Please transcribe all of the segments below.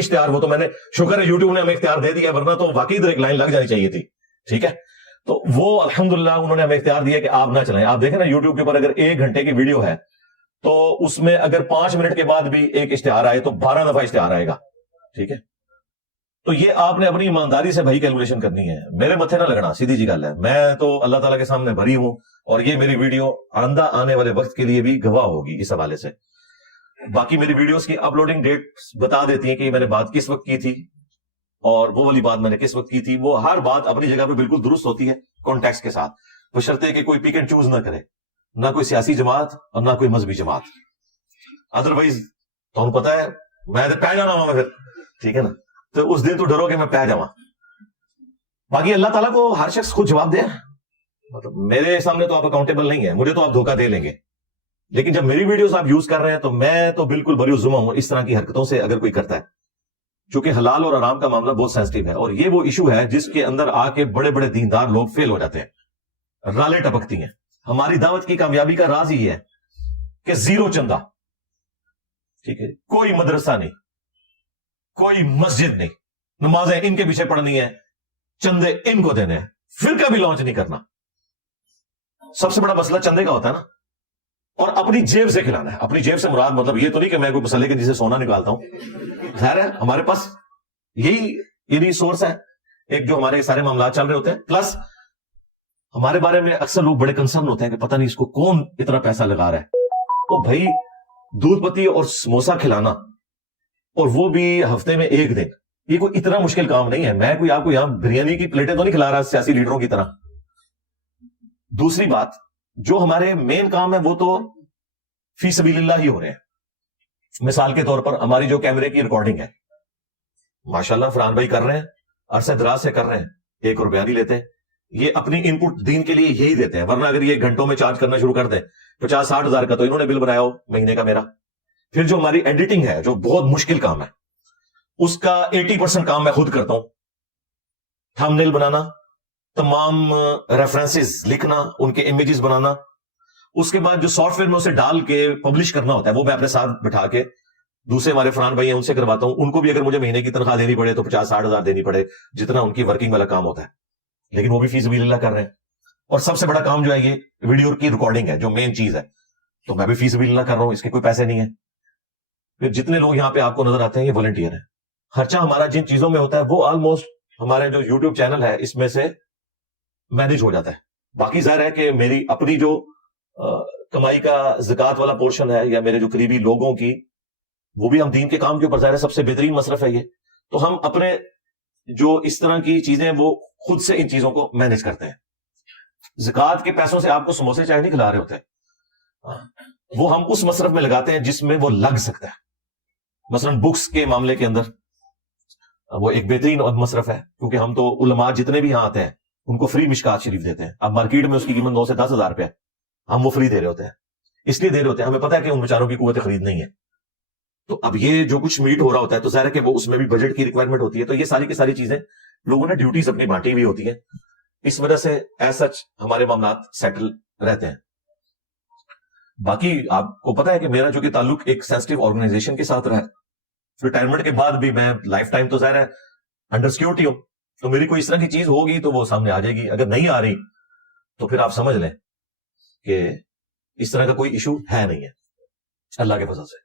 اشتہار وہ تو میں نے شکر ہے یوٹیوب نے ہمیں اختیار دے دیا, ورنہ تو واقعی ادھر ایک لائن لگ جانی چاہیے تھی. ٹھیک ہے, تو وہ الحمدللہ انہوں نے ہمیں اختیار دیا کہ آپ نہ چلائیں. آپ دیکھیں نا یوٹیوب کے اوپر اگر 1 گھنٹے کی ویڈیو ہے تو اس میں اگر 5 منٹ کے بعد بھی ایک اشتہار آئے تو 12 دفعہ اشتہار آئے گا. ٹھیک ہے, تو یہ آپ نے اپنی ایمانداری سے بھائی کیلکولیشن کرنی ہے, میرے متھے نہ لگنا, سیدھی جی گل ہے. میں تو اللہ تعالیٰ کے سامنے بھری ہوں, اور یہ میری ویڈیو آئندہ آنے والے وقت کے لیے بھی گواہ ہوگی اس حوالے سے. باقی میری ویڈیوز کی اپلوڈنگ ڈیٹ بتا دیتی ہیں کہ میں نے بات کس وقت کی تھی اور وہ والی بات میں نے کس وقت کی تھی. وہ ہر بات اپنی جگہ پہ بالکل درست ہوتی ہے کانٹیکسٹ کے ساتھ, بشرطے کہ کوئی پک اینڈ چوز نہ کرے, نہ کوئی سیاسی جماعت اور نہ کوئی مذہبی جماعت. ادروائز تو پتا ہے میں پہ جانا ہوا پھر. ٹھیک ہے نا, تو اس دن تو ڈرو کہ میں پہ جاؤں. باقی اللہ تعالیٰ کو ہر شخص خود جواب دے. مطلب میرے سامنے تو آپ اکاؤنٹیبل نہیں ہے, مجھے تو آپ دھوکہ دے لیں گے, لیکن جب میری ویڈیوز آپ یوز کر رہے ہیں تو میں تو بالکل بری الزمہ ہوں اس طرح کی حرکتوں سے اگر کوئی کرتا ہے. چونکہ حلال اور حرام کا معاملہ بہت سینسٹیو ہے, اور یہ وہ ایشو ہے جس کے اندر آ کے بڑے بڑے دیندار لوگ فیل ہو جاتے ہیں, رالیں ٹپکتی ہیں. ہماری دعوت کی کامیابی کا راز ہی ہے کہ 0 چندہ. ٹھیک ہے, کوئی مدرسہ نہیں, کوئی مسجد نہیں, نمازیں ان کے پیچھے پڑھنی ہے, چندے ان کو دینے ہیں, فرقہ بھی لانچ نہیں کرنا. سب سے بڑا مسئلہ چندے کا ہوتا ہے نا, اور اپنی جیب سے کھلانا ہے. اپنی جیب سے مراد مطلب یہ تو نہیں کہ میں کوئی مسئلے کے جسے سونا نکالتا ہوں. ظاہر ہے ہمارے پاس یہی سورس ہے ایک جو ہمارے سارے معاملات چل رہے ہوتے ہیں. پلس ہمارے بارے میں اکثر لوگ بڑے کنسرن ہوتے ہیں کہ پتہ نہیں اس کو کون اتنا پیسہ لگا رہا ہے. تو بھائی دودھ پتی اور سموسا کھلانا, اور وہ بھی ہفتے میں 1 دن, یہ کوئی اتنا مشکل کام نہیں ہے. میں کوئی آپ کو یہاں بریانی کی پلیٹیں تو نہیں کھلا رہا سیاسی لیڈروں کی طرح. دوسری بات, جو ہمارے مین کام ہے وہ تو فی سبیل اللہ ہی ہو رہے ہیں. مثال کے طور پر ہماری جو کیمرے کی ریکارڈنگ ہے, ماشاءاللہ فرحان بھائی کر رہے ہیں, عرصہ دراز سے کر رہے ہیں, 1 روپیہ نہیں لیتے. یہ اپنی ان پٹ دین کے لیے یہی دیتے ہیں, ورنہ اگر یہ گھنٹوں میں چارج کرنا شروع کر دیں 50-60 ہزار کا تو انہوں نے بل بنایا ہو مہینے کا میرا. پھر جو ہماری ایڈیٹنگ ہے جو بہت مشکل کام ہے, اس کا 80% کام میں خود کرتا ہوں. تھمبنیل بنانا, تمام ریفرنسز لکھنا, ان کے امیجز بنانا, اس کے بعد جو سافٹ ویئر میں اسے ڈال کے پبلش کرنا ہوتا ہے وہ میں اپنے ساتھ بٹھا کے دوسرے ہمارے فرحان بھائی ہیں ان سے کرواتا ہوں. ان کو بھی اگر مجھے مہینے کی تنخواہ دینی پڑے تو 50-60 ہزار دینی پڑے, جتنا ان کی ورکنگ والا کام ہوتا ہے, لیکن وہ بھی فی سبیل اللہ کر رہے ہیں. اور سب سے بڑا کام جو ہے یہ ویڈیو کی ریکارڈنگ ہے جو مین چیز ہے, تو میں بھی فی سبیل اللہ کر رہا ہوں, اس کے کوئی پیسے نہیں ہیں. پھر جتنے لوگ یہاں پہ آپ کو نظر آتے ہیں یہ والنٹیئر ہیں. خرچہ ہمارا جن چیزوں میں ہوتا ہے وہ آلموسٹ ہمارے جو یوٹیوب چینل ہے اس میں سے مینج ہو جاتا ہے. باقی ظاہر ہے کہ میری اپنی جو کمائی کا زکات والا پورشن ہے یا میرے جو قریبی لوگوں کی, وہ بھی ہم دین کے کام کے اوپر ظاہر ہے سب سے بہترین مصرف ہے یہ. تو ہم اپنے جو اس طرح کی چیزیں وہ خود سے ان چیزوں کو مینج کرتے ہیں. زکات کے پیسوں سے آپ کو سموسے چائے نہیں کھلا رہے ہوتے, وہ ہم اس مصرف میں لگاتے ہیں جس میں وہ لگ سکتا ہے. مثلا بکس کے معاملے کے اندر وہ ایک بہترین مصرف ہے, کیونکہ ہم تو علماء جتنے بھی یہاں آتے ہیں ان کو فری مشکات شریف دیتے ہیں. اب مارکیٹ میں اس کی قیمت 9 سے 10 ہزار روپے, ہم وہ فری دے رہے ہوتے ہیں. اس لیے دے رہے ہوتے ہیں, ہمیں پتا ہے کہ ان بیچاروں کی قوت خرید نہیں ہے. تو اب یہ جو کچھ میٹ ہو رہا ہوتا ہے تو ظاہر ہے کہ وہ اس میں بھی بجٹ کی ریکوائرمنٹ ہوتی ہے. تو یہ ساری کی ساری چیزیں لوگوں نے ڈیوٹیز اپنی بانٹی ہوئی ہوتی ہیں, اس وجہ سے ایز سچ ہمارے معاملات سیٹل رہتے ہیں. باقی آپ کو پتا ہے کہ میرا جو کہ تعلق ایک سینسٹیو آرگنائزیشن کے ساتھ رہا, ریٹائرمنٹ کے بعد بھی میں لائف ٹائم تو ظاہر ہے انڈر سیکورٹی ہوں, تو میری کوئی اس طرح کی چیز ہوگی تو وہ سامنے آ جائے گی. اگر نہیں آ رہی تو پھر آپ سمجھ لیں کہ اس طرح کا کوئی ایشو ہے نہیں ہے اللہ کے فضل سے.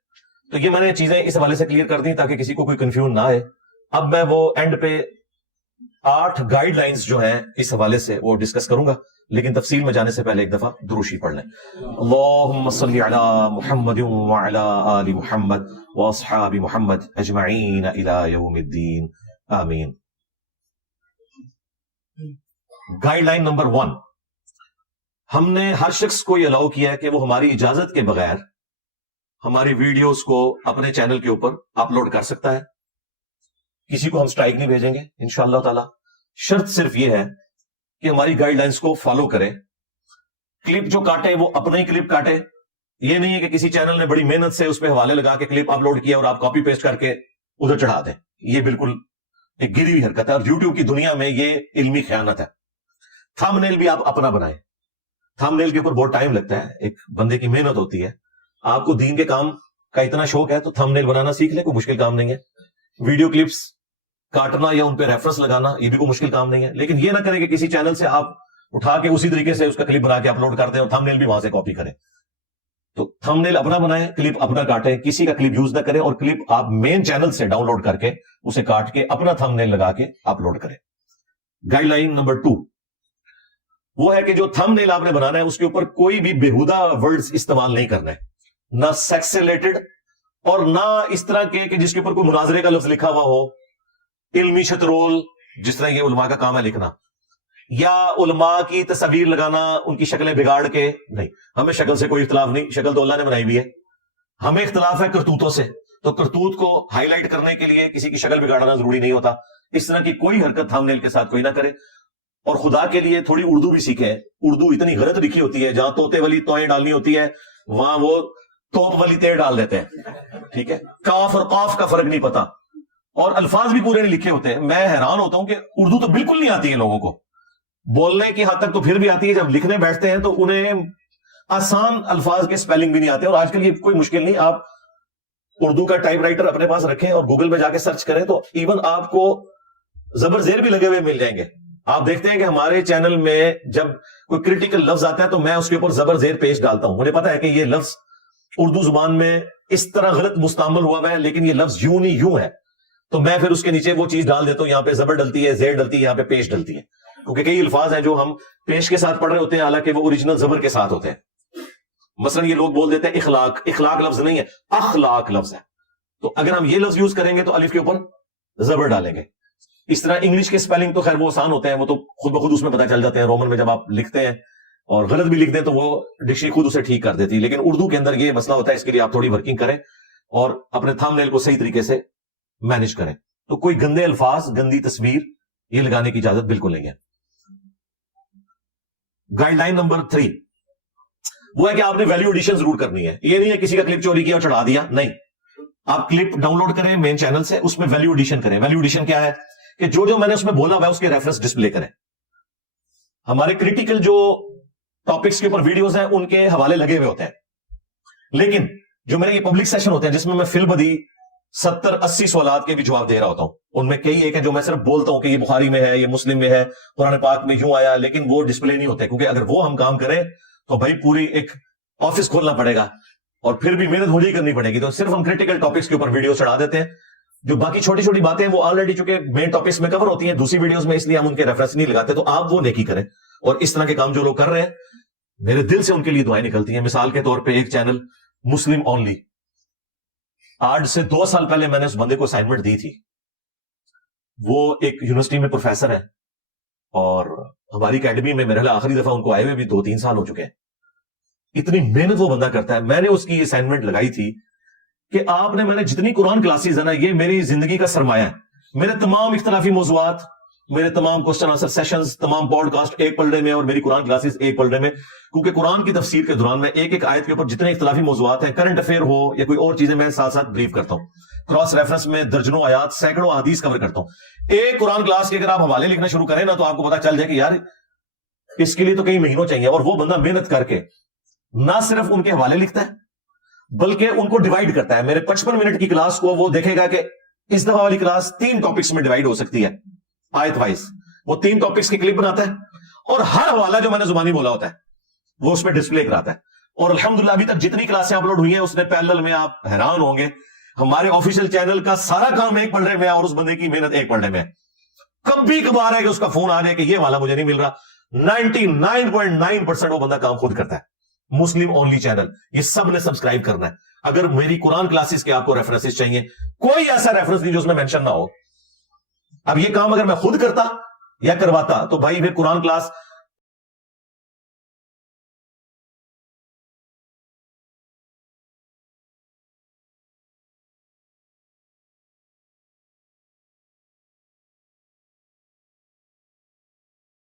تو یہ میں نے چیزیں اس حوالے سے کلیئر کر دی تاکہ کسی کو کوئی کنفیوژن نہ آئے. اب میں وہ اینڈ پہ 8 گائیڈ لائنز جو ہیں اس حوالے سے وہ ڈسکس کروں گا, لیکن تفصیل میں جانے سے پہلے ایک دفعہ دروشی پڑھ لیں. اللہم صلی علی محمد وعلی آل محمد واصحاب محمد اجمعین الی یوم الدین آمین. گائیڈ لائن نمبر 1, ہم نے ہر شخص کو یہ الاؤ کیا ہے کہ وہ ہماری اجازت کے بغیر ہماری ویڈیوز کو اپنے چینل کے اوپر اپلوڈ کر سکتا ہے. کسی کو ہم سٹرائک نہیں بھیجیں گے انشاءاللہ تعالی. شرط صرف یہ ہے کہ ہماری گائیڈ لائنز کو فالو کرے. کلپ جو کاٹے وہ اپنا ہی کلپ کاٹے. یہ نہیں ہے کہ کسی چینل نے بڑی محنت سے اس پہ حوالے لگا کے کلپ اپلوڈ کیا اور آپ کاپی پیسٹ کر کے ادھر چڑھا دیں. یہ بالکل ایک گری ہوئی حرکت ہے, اور یوٹیوب کی دنیا میں یہ علمی خیانت ہے. تھمبنیل بھی آپ اپنا بنائیں. تھمبنیل کے اوپر بہت ٹائم لگتا ہے, ایک بندے کی محنت ہوتی ہے. آپ کو دین کے کام کا اتنا شوق ہے تو تھمبنیل بنانا سیکھ لیں, کوئی مشکل کام نہیں ہے. ویڈیو کلپس کاٹنا یا ان پہ ریفرنس لگانا یہ بھی کوئی مشکل کام نہیں ہے، لیکن یہ نہ کریں کہ کسی چینل سے آپ اٹھا کے اسی طریقے سے اس کا کلپ بنا کے اپلوڈ کر دیں اور تھمب نیل بھی وہاں سے کاپی کریں. تو تھمب نیل اپنا بنائیں، کلپ اپنا کاٹیں، کسی کا کلپ یوز نہ کریں، اور کلپ آپ مین چینل سے ڈاؤن لوڈ کر کے اسے کاٹ کے اپنا تھمب نیل لگا کے اپلوڈ کریں. گائیڈ لائن نمبر 2 وہ ہے کہ جو تھمب نیل آپ نے بنانا ہے اس کے اوپر کوئی بھی بےہودہ ورڈز استعمال نہیں کرنا ہے، نہ سیکس سے ریلیٹڈ اور نہ اس طرح کے کہ جس کے اوپر کوئی مناظرے کا لفظ لکھا ہوا ہو، علمی شطرول جس طرح یہ علماء کا کام ہے لکھنا، یا علماء کی تصاویر لگانا ان کی شکلیں بگاڑ کے. نہیں، ہمیں شکل سے کوئی اختلاف نہیں، شکل تو اللہ نے بنائی بھی ہے. ہمیں اختلاف ہے کرتوتوں سے، تو کرتوت کو ہائی لائٹ کرنے کے لیے کسی کی شکل بگاڑنا ضروری نہیں ہوتا. اس طرح کی کوئی حرکت تھمب نیل کے ساتھ کوئی نہ کرے. اور خدا کے لیے تھوڑی اردو بھی سیکھیں. اردو اتنی غلط لکھی ہوتی ہے، جہاں طوطے والی توئیں ڈالنی ہوتی ہے وہاں وہ توپ والی تے ڈال دیتے ہیں. ٹھیک ہے، کاف اور قاف کا فرق نہیں پتا، اور الفاظ بھی پورے نہیں لکھے ہوتے ہیں. میں حیران ہوتا ہوں کہ اردو تو بالکل نہیں آتی ہے لوگوں کو، بولنے کی حد تک تو پھر بھی آتی ہے، جب لکھنے بیٹھتے ہیں تو انہیں آسان الفاظ کے سپیلنگ بھی نہیں آتے. اور آج کل یہ کوئی مشکل نہیں، آپ اردو کا ٹائپ رائٹر اپنے پاس رکھیں اور گوگل میں جا کے سرچ کریں تو ایون آپ کو زبر زیر بھی لگے ہوئے مل جائیں گے. آپ دیکھتے ہیں کہ ہمارے چینل میں جب کوئی کریٹیکل لفظ آتا ہے تو میں اس کے اوپر زبر زیر پیش ڈالتا ہوں. مجھے پتا ہے کہ یہ لفظ اردو زبان میں اس طرح غلط مستعمل ہوا ہے، لیکن یہ لفظ یوں نہیں یوں ہے، تو میں پھر اس کے نیچے وہ چیز ڈال دیتا ہوں. یہاں پہ زبر ڈلتی ہے، زیر ڈلتی ہے، یہاں پہ پیش ڈلتی ہے، کیونکہ کئی الفاظ ہیں جو ہم پیش کے ساتھ پڑھ رہے ہوتے ہیں حالانکہ وہ اوریجنل زبر کے ساتھ ہوتے ہیں. مثلا یہ لوگ بول دیتے ہیں اخلاق، اخلاق لفظ نہیں ہے، اخلاق لفظ ہے. تو اگر ہم یہ لفظ یوز کریں گے تو الف کے اوپر زبر ڈالیں گے. اس طرح انگلش کے سپیلنگ تو خیر وہ آسان ہوتے ہیں، وہ تو خود بخود اس میں پتہ چل جاتے ہیں. رومن میں جب آپ لکھتے ہیں اور غلط بھی لکھ دیں تو وہ ڈکشنری خود اسے ٹھیک کر دیتی ہے. لیکن اردو کے اندر یہ مسئلہ ہوتا ہے، اس کے لیے آپ تھوڑی ورکنگ کریں اور اپنے تھمب نیل کو صحیح طریقے سے مینج کریں. تو کوئی گندے الفاظ، گندی تصویر یہ لگانے کی اجازت بالکل نہیں ہے. گائیڈ لائن نمبر 3 وہ ہے کہ آپ نے ویلیو ایڈیشن ضرور کرنی ہے. یہ نہیں ہے کسی کا کلپ چوری کیا اور چڑھا دیا، نہیں. آپ کلپ ڈاؤن لوڈ کریں مین چینل سے، اس میں ویلیو ایڈیشن کریں. ویلیو ایڈیشن کیا ہے کہ جو میں نے اس میں بولا ہوا ہے اس کے ریفرنس ڈسپلے کریں. ہمارے کریٹیکل جو ٹاپکس کے اوپر ویڈیوز ہیں ان کے حوالے لگے ہوئے ہوتے ہیں، لیکن جو میرے یہ پبلک سیشن ہوتے ہیں جس میں 70-80 سوالات کے بھی جواب دے رہا ہوتا ہوں، ان میں کئی ایک ہے جو میں صرف بولتا ہوں کہ یہ بخاری میں ہے، یہ مسلم میں ہے، قرآن پاک میں یوں آیا، لیکن وہ ڈسپلے نہیں ہوتے. کیونکہ اگر وہ ہم کام کریں تو بھائی پوری ایک آفس کھولنا پڑے گا اور پھر بھی محنت مجھے ہی کرنی پڑے گی. تو صرف ہم کریٹیکل ٹاپکس کے اوپر ویڈیو چڑھا دیتے ہیں. جو باقی چھوٹی چھوٹی باتیں وہ آلریڈی چونکہ مین ٹاپکس میں کور ہوتی ہیں دوسری ویڈیوز میں، اس لیے ہم ان کے ریفرنس نہیں لگاتے. تو آپ وہ نیکی کریں. اور اس طرح کے کام جو لوگ کر رہے ہیں میرے دل سے ان کے لیے دعائیں نکلتی ہیں. مثال کے طور پہ ایک چینل مسلم اونلی، آج سے 2 سال پہلے میں نے اس بندے کو اسائنمنٹ دی تھی. وہ ایک یونیورسٹی میں پروفیسر ہے اور ہماری اکیڈمی میں میرے آخری دفعہ ان کو آئے ہوئے بھی 2-3 سال ہو چکے ہیں. اتنی محنت وہ بندہ کرتا ہے. میں نے اس کی اسائنمنٹ لگائی تھی کہ میں نے جتنی قرآن کلاسز ہے نا، یہ میری زندگی کا سرمایہ ہے. میرے تمام اختلافی موضوعات، میرے تمام کوسچن آنسر سیشنز، تمام پوڈ کاسٹ ایک پلڑے میں اور میری قرآن کلاسز ایک پلڑے میں. کیونکہ قرآن کی تفسیر کے دوران میں ایک ایک آیت کے اوپر جتنے اختلافی موضوعات ہیں، کرنٹ افیئر ہو یا کوئی اور چیزیں، میں ساتھ ساتھ بریف کرتا ہوں. کراس ریفرنس میں درجنوں آیات، سینکڑوں احادیث کور کرتا ہوں. ایک قرآن کلاس کے اگر آپ حوالے لکھنا شروع کریں نا تو آپ کو پتا چل جائے کہ یار اس کے لیے تو کئی مہینوں چاہیے. اور وہ بندہ محنت کر کے نہ صرف ان کے حوالے لکھتا ہے بلکہ ان کو ڈیوائڈ کرتا ہے. میرے 55 منٹ کی کلاس کو وہ دیکھے گا کہ اس دفعہ والی کلاس 3 ٹاپکس میں ڈیوائڈ ہو سکتی ہے آیت وائز. وہ 3 ٹاپکس کی کلپ بناتا ہے اور ہر حوالہ جو میں نے زبانی بولا ہوتا ہے وہ اس پہ ڈسپلے کراتا ہے. اور الحمدللہ ابھی تک جتنی کلاسیں اپلوڈ ہوئی ہیں اس نے پیرلل میں، آپ حیران ہوں گے، ہمارے آفیشیل چینل کا سارا کام ایک پلڑے میں ہے اور اس بندے کی محنت ایک پلڑے میں ہے. کبھی کبھار ہے کہ اس کا فون آ جائے کہ یہ والا مجھے نہیں مل رہا. 99.9% وہ بندہ کام خود کرتا ہے. مسلم اونلی چینل، یہ سب نے سبسکرائب کرنا ہے. اگر میری قرآن کلاسز کے آپ کو ریفرنسز چاہیے، کوئی ایسا ریفرنس نہیں جو اس میں مینشن نہ ہو. اب یہ کام اگر میں خود کرتا یا کرواتا تو بھائی پھر قرآن کلاس